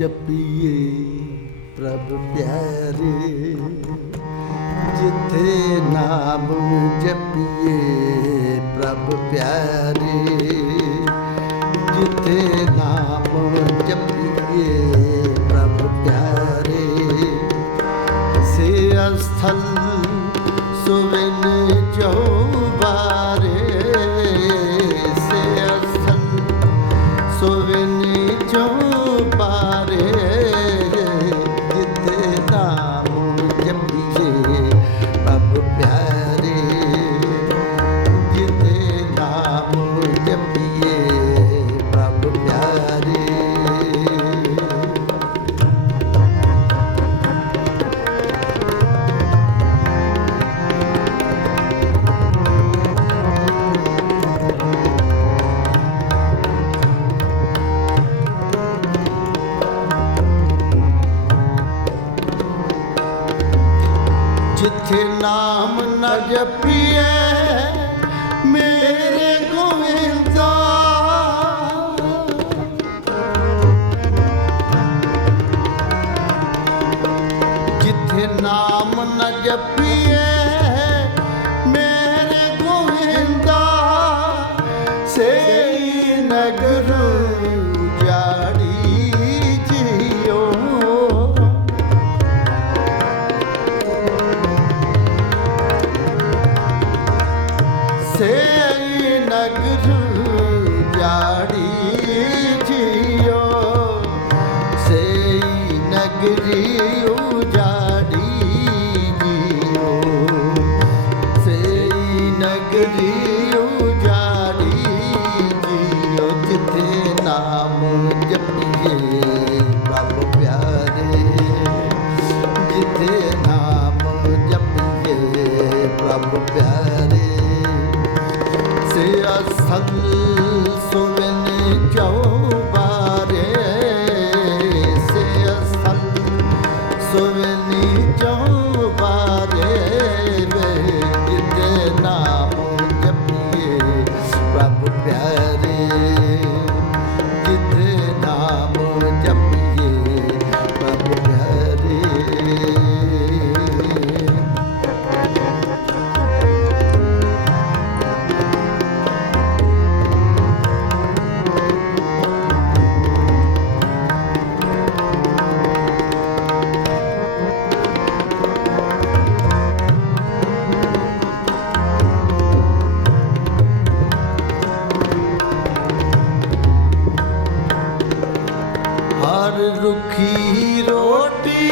ਜਪੀਏ ਪ੍ਰਭ ਪਿਆਰੇ ਜਿੱਥੇ ਨਾਮ ਜਪੀਏ ਪ੍ਰਭ ਪਿਆਰੇ ਜਿੱਥੇ ਨਾਮ ਜਪੀਏ ਪ੍ਰਭ ਪਿਆਰੇ ਸੇ ਅਸਥਲ ਸੁਵਿਨ ਜਿਥੇ ਨਾਮ ਨਾ ਜਪੀਏ ਮੇਰੇ ਗੋਵਿੰਦਾ ਜਿੱਥੇ ਨਾਮ ਨਾ ਜਪੀਏ ਗੁਰੂ ਜਾੜੀ ਜੀਓ। ਸੇ ਨਗਰੀ ਰੁਖੀ ਰੋਟੀ।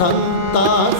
ಸಂತಾನ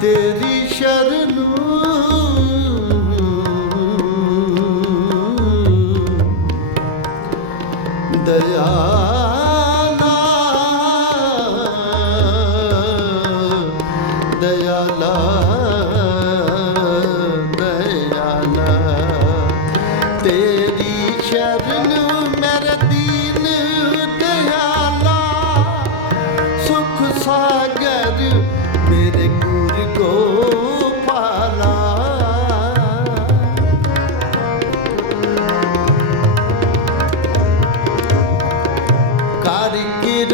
ਤੇਰੀ ਸ਼ਰਨ ਦਇਆਲਾ ਦਇਆਲਾ